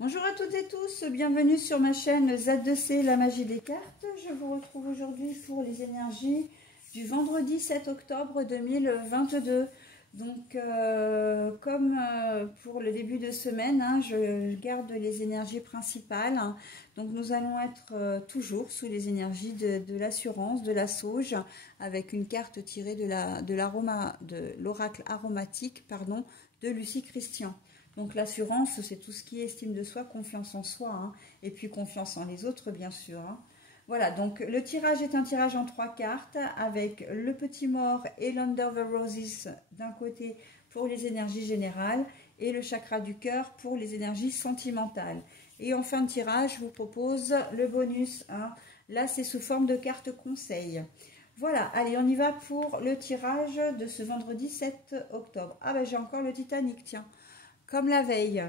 Bonjour à toutes et tous, bienvenue sur ma chaîne Z2C, la magie des cartes. Je vous retrouve aujourd'hui pour les énergies du vendredi 7 octobre 2022. Donc, comme pour le début de semaine, je garde les énergies principales. Donc, nous allons être toujours sous les énergies de l'assurance, de la sauge, avec une carte tirée de l'oracle aromatique, pardon, de Lucie Christian. Donc l'assurance, c'est tout ce qui est estime de soi, confiance en soi, et puis confiance en les autres, bien sûr. Voilà, donc le tirage est un tirage en 3 cartes, avec le petit mort et l'Under the Roses d'un côté pour les énergies générales, et le chakra du cœur pour les énergies sentimentales. Et en fin de tirage, je vous propose le bonus. Là, c'est sous forme de carte conseil. Voilà, allez, on y va pour le tirage de ce vendredi 7 octobre. Ah ben, j'ai encore le Titanic, tiens. Comme la veille.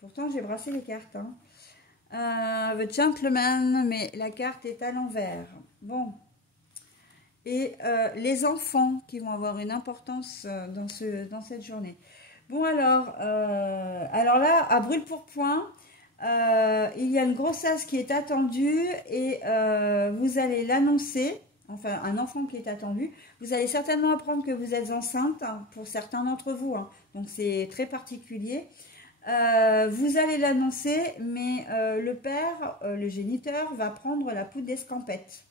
Pourtant, j'ai brassé les cartes. The Gentleman, mais la carte est à l'envers. Bon. Et les enfants qui vont avoir une importance dans cette journée. Bon, alors là, à brûle-pourpoint, il y a une grossesse qui est attendue et vous allez l'annoncer. Enfin, un enfant qui est attendu. Vous allez certainement apprendre que vous êtes enceinte, pour certains d'entre vous. Donc, c'est très particulier. Vous allez l'annoncer, mais le père, le géniteur, va prendre la poudre d'escampette.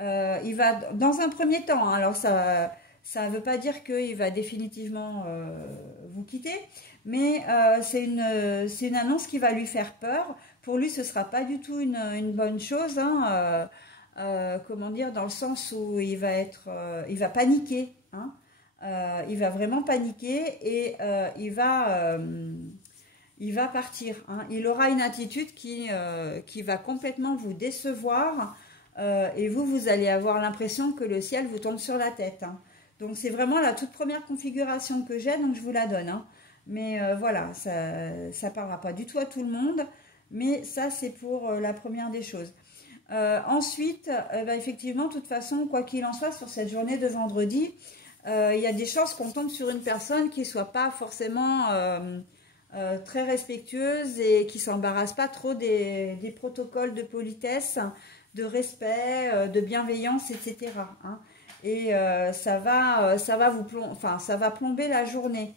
Il va, dans un premier temps, alors ça ne veut pas dire qu'il va définitivement vous quitter, mais c'est une annonce qui va lui faire peur. Pour lui, ce ne sera pas du tout une bonne chose, comment dire, dans le sens où il va paniquer, il va vraiment paniquer et il va partir, il aura une attitude qui va complètement vous décevoir, et vous allez avoir l'impression que le ciel vous tombe sur la tête, donc c'est vraiment la toute première configuration que j'ai, donc je vous la donne, mais voilà, ça ne parlera pas du tout à tout le monde, mais ça c'est pour la première des choses. Ensuite, effectivement, de toute façon, quoi qu'il en soit, sur cette journée de vendredi, il y a des chances qu'on tombe sur une personne qui ne soit pas forcément très respectueuse et qui ne s'embarrasse pas trop des protocoles de politesse, de respect, de bienveillance, etc. Et ça va plomber la journée.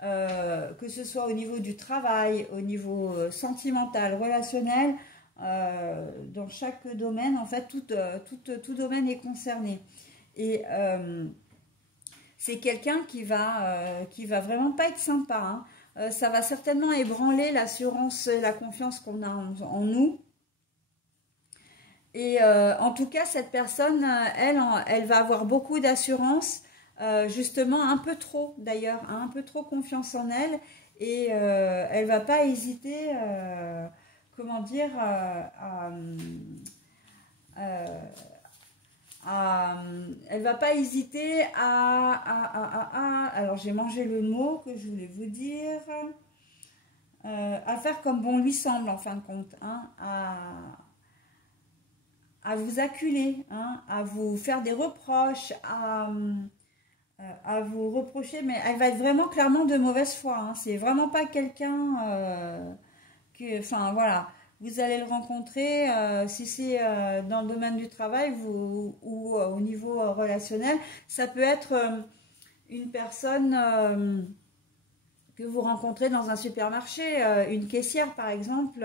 Que ce soit au niveau du travail, au niveau sentimental, relationnel, dans chaque domaine, en fait, tout domaine est concerné. Et c'est quelqu'un qui va vraiment pas être sympa. Ça va certainement ébranler l'assurance et la confiance qu'on a en nous. Et en tout cas, cette personne, elle va avoir beaucoup d'assurance, justement un peu trop d'ailleurs, un peu trop confiance en elle. Et elle va pas hésiter, comment dire, elle va pas hésiter alors j'ai mangé le mot que je voulais vous dire, à faire comme bon lui semble en fin de compte, à vous acculer, à vous faire des reproches, à vous reprocher, mais elle va être vraiment clairement de mauvaise foi, c'est vraiment pas quelqu'un enfin voilà, vous allez le rencontrer, si c'est dans le domaine du travail ou au niveau relationnel, ça peut être une personne que vous rencontrez dans un supermarché, une caissière par exemple,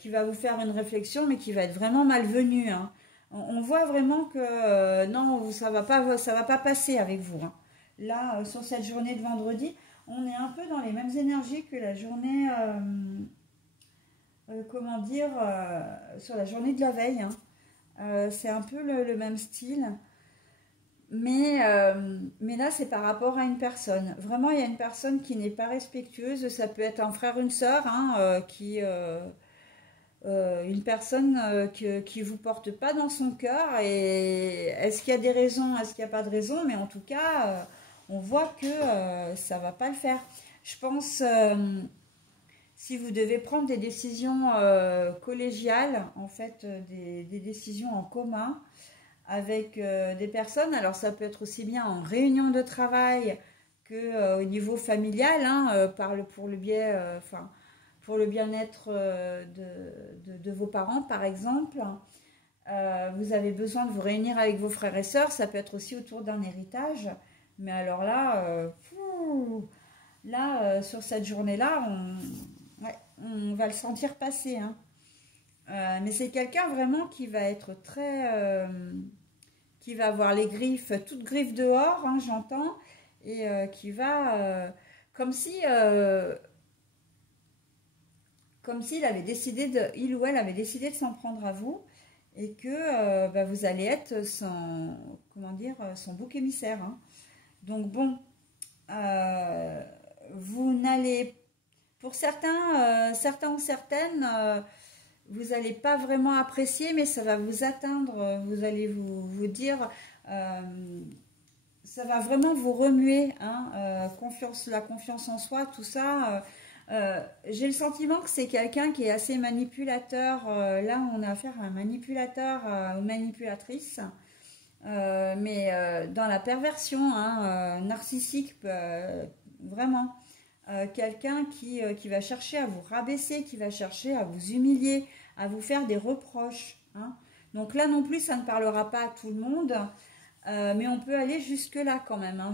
qui va vous faire une réflexion, mais qui va être vraiment malvenue. On voit vraiment que non, ça va pas passer avec vous. Là, sur cette journée de vendredi, on est un peu dans les mêmes énergies que la journée, comment dire, sur la journée de la veille. C'est un peu le même style. Mais là, c'est par rapport à une personne. Vraiment, il y a une personne qui n'est pas respectueuse. Ça peut être un frère, une sœur, une personne qui vous porte pas dans son cœur. Et est-ce qu'il y a des raisons, est-ce qu'il n'y a pas de raison? Mais en tout cas, on voit que ça va pas le faire. Je pense, si vous devez prendre des décisions collégiales, en fait, des décisions en commun avec des personnes, alors ça peut être aussi bien en réunion de travail que au niveau familial, hein, pour le biais, enfin, pour le bien-être de vos parents, par exemple. Vous avez besoin de vous réunir avec vos frères et sœurs. Ça peut être aussi autour d'un héritage. Mais alors là, sur cette journée-là, ouais, on va le sentir passer, hein. Mais c'est quelqu'un vraiment qui va être qui va avoir les griffes, toutes griffes dehors, hein, j'entends, et qui va, comme s'il avait il ou elle avait décidé de s'en prendre à vous, et que bah, vous allez être comment dire, son bouc émissaire, hein. Donc bon, vous n'allez, pour certains ou certaines, vous n'allez pas vraiment apprécier, mais ça va vous atteindre. Vous allez vous dire, ça va vraiment vous remuer, hein, la confiance en soi, tout ça. J'ai le sentiment que c'est quelqu'un qui est assez manipulateur. Là, on a affaire à un manipulateur ou manipulatrice, mais dans la perversion, hein, narcissique, vraiment. Quelqu'un qui va chercher à vous rabaisser, qui va chercher à vous humilier, à vous faire des reproches, hein. Donc là non plus, ça ne parlera pas à tout le monde, mais on peut aller jusque-là quand même, hein,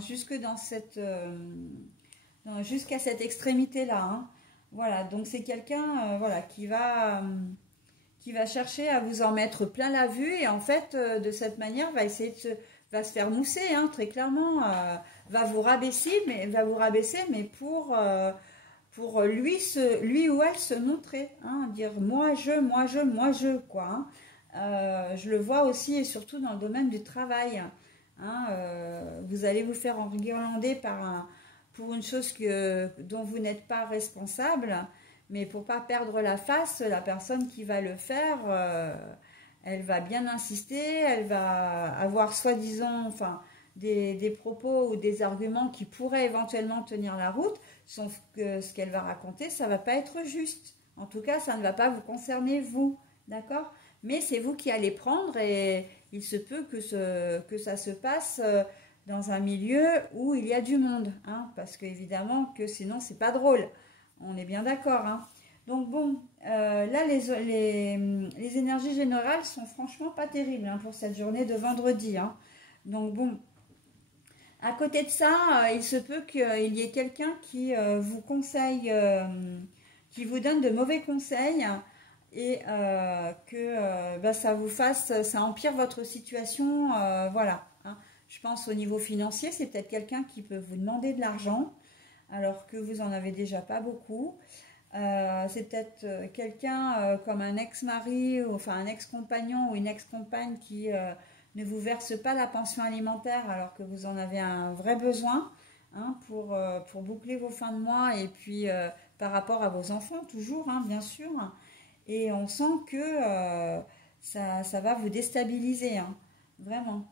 jusqu'à cette extrémité-là, hein. Voilà, donc c'est quelqu'un voilà, qui va chercher à vous en mettre plein la vue, et en fait, de cette manière, va se faire mousser, hein, très clairement, va vous rabaisser, mais pour lui ou elle se montrer, hein, dire moi je, quoi, hein. Je le vois aussi et surtout dans le domaine du travail, hein, vous allez vous faire enguirlander pour une chose dont vous n'êtes pas responsable, mais pour pas perdre la face, la personne qui va le faire, elle va bien insister, elle va avoir soi-disant, enfin, des propos ou des arguments qui pourraient éventuellement tenir la route, sauf que ce qu'elle va raconter, ça ne va pas être juste. En tout cas, ça ne va pas vous concerner, vous, d'accord? Mais c'est vous qui allez prendre, et il se peut que ça se passe dans un milieu où il y a du monde, hein, parce qu'évidemment que sinon, c'est pas drôle. On est bien d'accord, hein. Donc bon, là, les énergies générales sont franchement pas terribles, hein, pour cette journée de vendredi, hein. Donc bon, à côté de ça, il se peut qu'il y ait quelqu'un qui vous conseille, qui vous donne de mauvais conseils, et que bah, ça empire votre situation, voilà, hein. Je pense au niveau financier, c'est peut-être quelqu'un qui peut vous demander de l'argent, alors que vous n'en avez déjà pas beaucoup. C'est peut-être quelqu'un comme un ex-mari, enfin un ex-compagnon ou une ex-compagne qui ne vous verse pas la pension alimentaire alors que vous en avez un vrai besoin, hein, pour boucler vos fins de mois, et puis par rapport à vos enfants toujours, hein, bien sûr. Et on sent que ça va vous déstabiliser, hein, vraiment.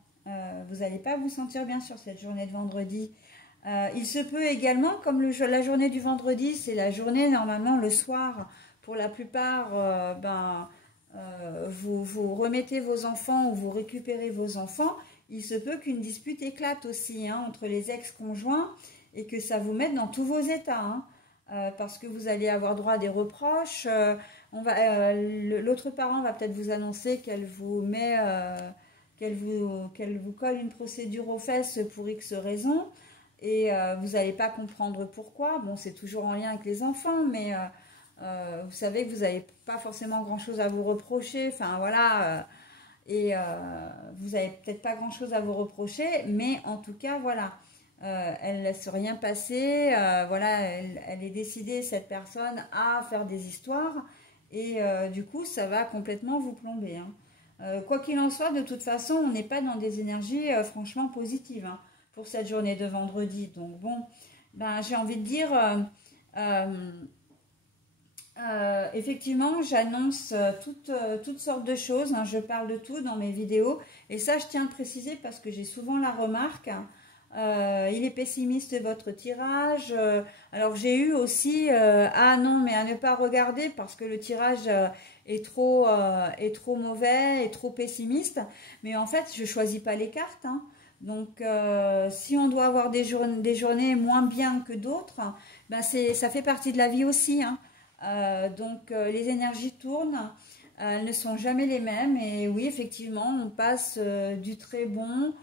Vous n'allez pas vous sentir bien sur cette journée de vendredi. Il se peut également, comme la journée du vendredi, c'est la journée normalement le soir, pour la plupart, vous remettez vos enfants ou vous récupérez vos enfants, il se peut qu'une dispute éclate aussi, hein, entre les ex-conjoints, et que ça vous mette dans tous vos états, hein, parce que vous allez avoir droit à des reproches. L'autre parent va peut-être vous annoncer qu'elle vous met... qu'elle vous colle une procédure aux fesses pour X raisons, et vous n'allez pas comprendre pourquoi. Bon, c'est toujours en lien avec les enfants, mais vous savez que vous n'avez pas forcément grand-chose à vous reprocher, enfin voilà, et vous n'avez peut-être pas grand-chose à vous reprocher, mais en tout cas, voilà, elle ne laisse rien passer, voilà, elle est décidée, cette personne, à faire des histoires, et du coup, ça va complètement vous plomber, hein. Quoi qu'il en soit, de toute façon, on n'est pas dans des énergies franchement positives, hein, pour cette journée de vendredi. Donc bon, ben, j'ai envie de dire, effectivement, j'annonce toutes sortes de choses, hein, je parle de tout dans mes vidéos, et ça, je tiens à préciser parce que j'ai souvent la remarque, hein. Il est pessimiste votre tirage. Alors j'ai eu aussi ah non, mais à ne pas regarder parce que le tirage est trop mauvais et trop pessimiste. Mais en fait, je choisis pas les cartes, hein. Donc, si on doit avoir des journées moins bien que d'autres, ben ça fait partie de la vie aussi, hein. Donc, les énergies tournent, elles ne sont jamais les mêmes. Et oui, effectivement, on passe du très bon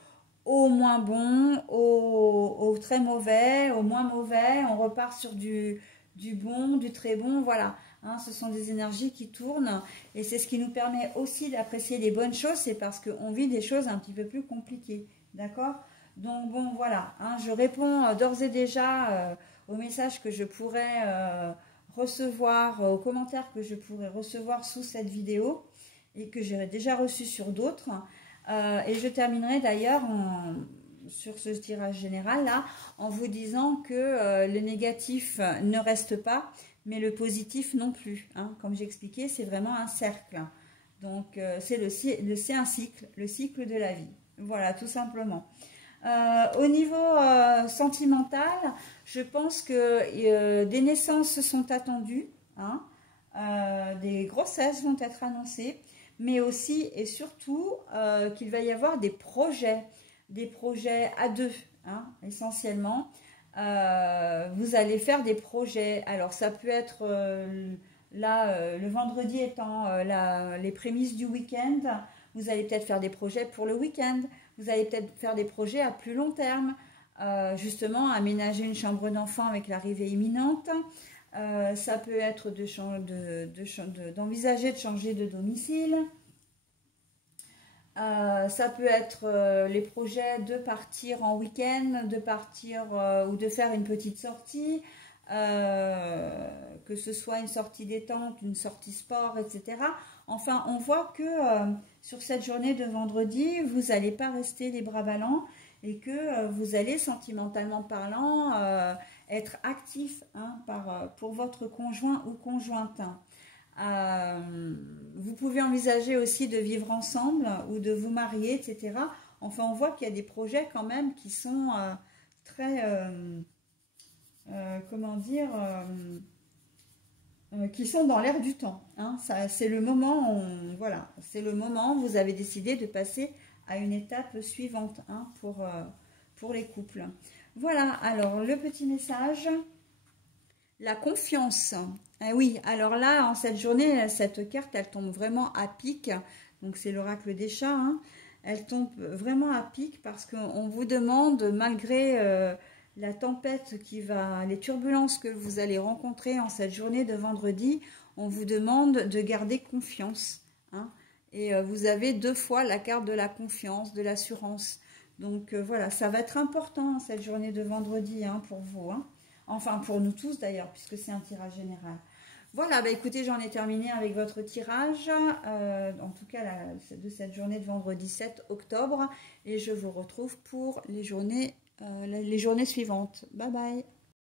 au moins bon, au très mauvais, au moins mauvais. On repart sur du bon, du très bon, voilà. Hein, ce sont des énergies qui tournent et c'est ce qui nous permet aussi d'apprécier les bonnes choses, c'est parce qu'on vit des choses un petit peu plus compliquées, d'accord? Donc bon, voilà, hein, je réponds d'ores et déjà aux messages que je pourrais recevoir, aux commentaires que je pourrais recevoir sous cette vidéo et que j'aurais déjà reçu sur d'autres. Et je terminerai d'ailleurs sur ce tirage général là en vous disant que le négatif ne reste pas, mais le positif non plus, hein. Comme j'expliquais, c'est vraiment un cercle. Donc, c'est un cycle, le cycle de la vie. Voilà, tout simplement. Au niveau sentimental, je pense que des naissances sont attendues, hein. Des grossesses vont être annoncées, mais aussi et surtout qu'il va y avoir des projets à deux, hein, essentiellement. Vous allez faire des projets. Alors ça peut être le vendredi étant les prémices du week-end. Vous allez peut-être faire des projets pour le week-end. Vous allez peut-être faire des projets à plus long terme. Justement, aménager une chambre d'enfant avec l'arrivée imminente. Ça peut être d'envisager de changer de domicile. Ça peut être les projets de partir en week-end, de partir ou de faire une petite sortie, que ce soit une sortie détente, une sortie sport, etc. Enfin, on voit que sur cette journée de vendredi, vous n'allez pas rester les bras ballants et que vous allez, sentimentalement parlant, être actif, hein, pour votre conjoint ou conjointe. Vous pouvez envisager aussi de vivre ensemble ou de vous marier, etc. Enfin, on voit qu'il y a des projets quand même qui sont très, comment dire, qui sont dans l'air du temps, hein. C'est le moment, voilà, c'est le moment où vous avez décidé de passer à une étape suivante, hein, pour les couples. Voilà, alors le petit message. La confiance. Ah oui, alors là, en cette journée, cette carte, elle tombe vraiment à pic. Donc, c'est l'oracle des chats, hein. Elle tombe vraiment à pic parce qu'on vous demande, malgré la tempête les turbulences que vous allez rencontrer en cette journée de vendredi, on vous demande de garder confiance, hein. Et vous avez 2 fois la carte de la confiance, de l'assurance. Donc, voilà, ça va être important cette journée de vendredi, hein, pour vous, hein. Enfin, pour nous tous d'ailleurs, puisque c'est un tirage général. Voilà, bah écoutez, j'en ai terminé avec votre tirage, en tout cas de cette journée de vendredi 7 octobre. Et je vous retrouve pour les journées suivantes. Bye bye.